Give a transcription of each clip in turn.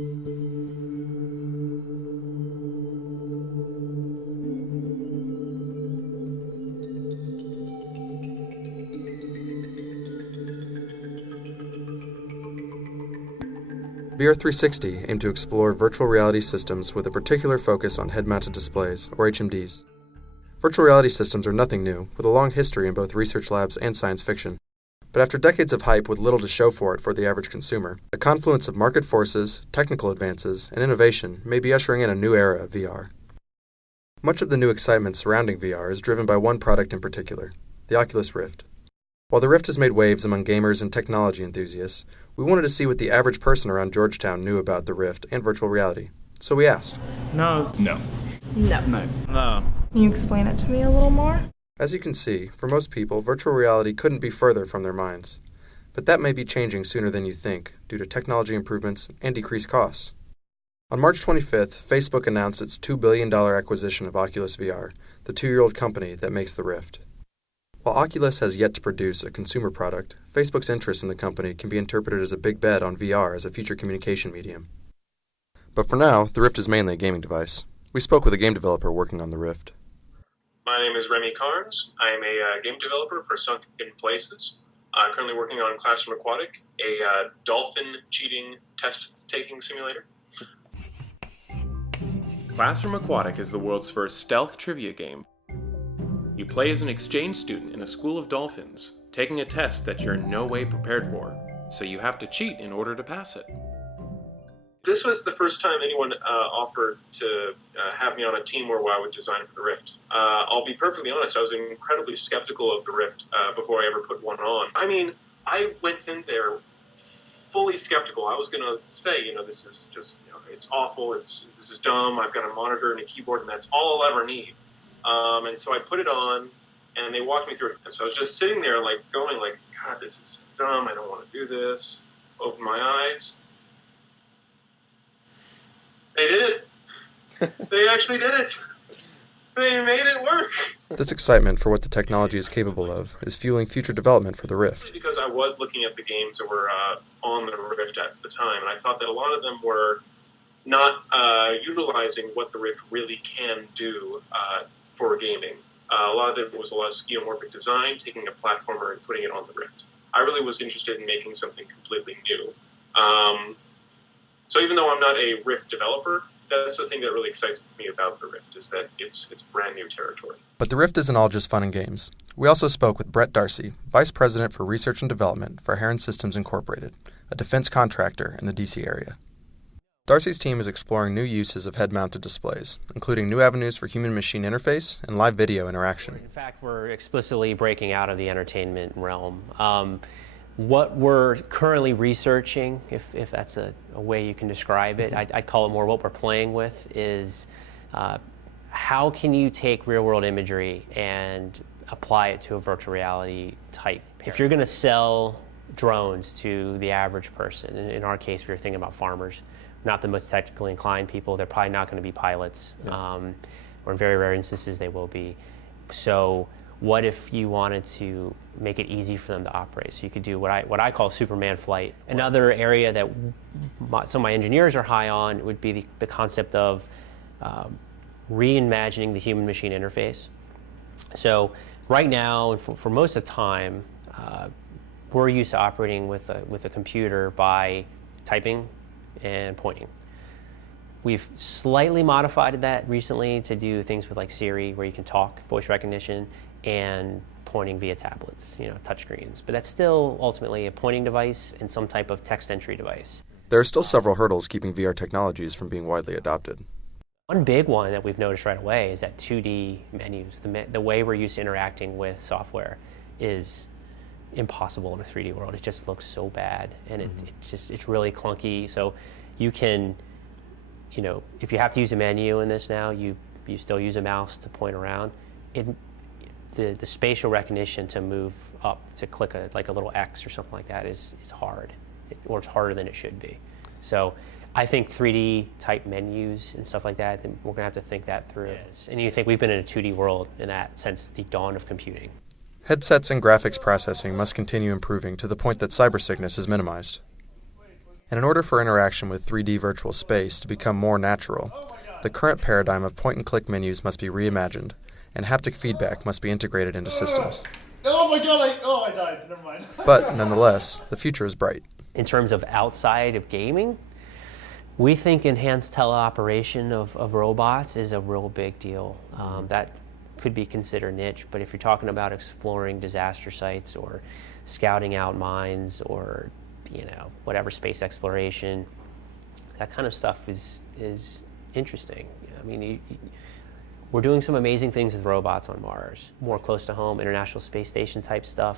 vr360 aimed to explore virtual reality systems with a particular focus on head-mounted displays, or HMDs. Virtual reality systems are nothing new, with a long history in both research labs and science fiction. But after decades of hype with little to show for it for the average consumer, a confluence of market forces, technical advances, and innovation may be ushering in a new era of VR. Much of the new excitement surrounding VR is driven by one product in particular, the Oculus Rift. While the Rift has made waves among gamers and technology enthusiasts, we wanted to see what the average person around Georgetown knew about the Rift and virtual reality. So we asked. No. No. No. No. No. Can you explain it to me a little more? As you can see, for most people, virtual reality couldn't be further from their minds. But that may be changing sooner than you think, due to technology improvements and decreased costs. On March 25th, Facebook announced its $2 billion acquisition of Oculus VR, the 2-year-old company that makes the Rift. While Oculus has yet to produce a consumer product, Facebook's interest in the company can be interpreted as a big bet on VR as a future communication medium. But for now, the Rift is mainly a gaming device. We spoke with a game developer working on the Rift. My name is Remy Karns. I am a game developer for Sunken Places. I'm currently working on Classroom Aquatic, a dolphin cheating test-taking simulator. Classroom Aquatic is the world's first stealth trivia game. You play as an exchange student in a school of dolphins, taking a test that you're in no way prepared for, so you have to cheat in order to pass it. This was the first time anyone offered to have me on a team where I would design for the Rift. I'll be perfectly honest, I was incredibly skeptical of the Rift before I ever put one on. I mean, I went in there fully skeptical. I was going to say, this is just, it's awful, this is dumb, I've got a monitor and a keyboard, and that's all I'll ever need. And so I put it on, and they walked me through it. And so I was just sitting there, going, God, this is dumb, I don't want to do this. Open my eyes. They did it. They actually did it. They made it work. This excitement for what the technology is capable of is fueling future development for the Rift. Because I was looking at the games that were on the Rift at the time, and I thought that a lot of them were not utilizing what the Rift really can do for gaming. A lot of it was a lot of skeuomorphic design, taking a platformer and putting it on the Rift. I really was interested in making something completely new. So even though I'm not a Rift developer, that's the thing that really excites me about the Rift, is that it's brand new territory. But the Rift isn't all just fun and games. We also spoke with Brett Darcey, Vice President for Research and Development for Heron Systems Incorporated, a defense contractor in the D.C. area. Darcey's team is exploring new uses of head-mounted displays, including new avenues for human-machine interface and live video interaction. In fact, we're explicitly breaking out of the entertainment realm. What we're currently researching, if that's a way you can describe it, I'd call it more what we're playing with, is how can you take real-world imagery and apply it to a virtual reality type? If you're going to sell drones to the average person, in our case, we were thinking about farmers, not the most technically inclined people, they're probably not going to be pilots, or in very rare instances they will be. So what if you wanted to make it easy for them to operate? So you could do what I call Superman flight. Another area that some of my engineers are high on would be the concept of reimagining the human-machine interface. So right now, and for most of the time, we're used to operating with a computer by typing and pointing. We've slightly modified that recently to do things with like Siri, where you can talk, voice recognition, and pointing via tablets, touchscreens. But that's still ultimately a pointing device and some type of text entry device. There are still several hurdles keeping VR technologies from being widely adopted. One big one that we've noticed right away is that 2D menus, the way we're used to interacting with software, is impossible in a 3D world. It just looks so bad, and it's really clunky. So you can, if you have to use a menu in this now, you still use a mouse to point around. The spatial recognition to move up, to click a little X or something like that is hard, or it's harder than it should be. So I think 3D type menus and stuff like that, we're gonna have to think that through. And you think we've been in a 2D world in that since the dawn of computing. Headsets and graphics processing must continue improving to the point that cybersickness is minimized. And in order for interaction with 3D virtual space to become more natural, the current paradigm of point-and-click menus must be reimagined, and haptic feedback must be integrated into systems. Oh my god, I died. Never mind. But, nonetheless, the future is bright. In terms of outside of gaming, we think enhanced teleoperation of robots is a real big deal. That could be considered niche, but if you're talking about exploring disaster sites or scouting out mines or whatever space exploration, that kind of stuff is interesting. I mean, we're doing some amazing things with robots on Mars, more close to home, International Space Station type stuff.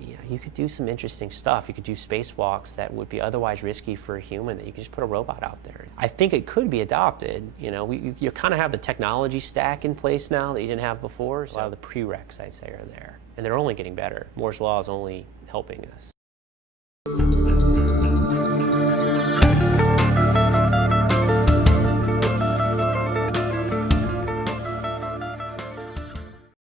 Yeah, you could do some interesting stuff. You could do spacewalks that would be otherwise risky for a human, that you could just put a robot out there. I think it could be adopted. You kind of have the technology stack in place now that you didn't have before. So a lot of the prereqs, I'd say, are there. And they're only getting better. Moore's Law is only helping us.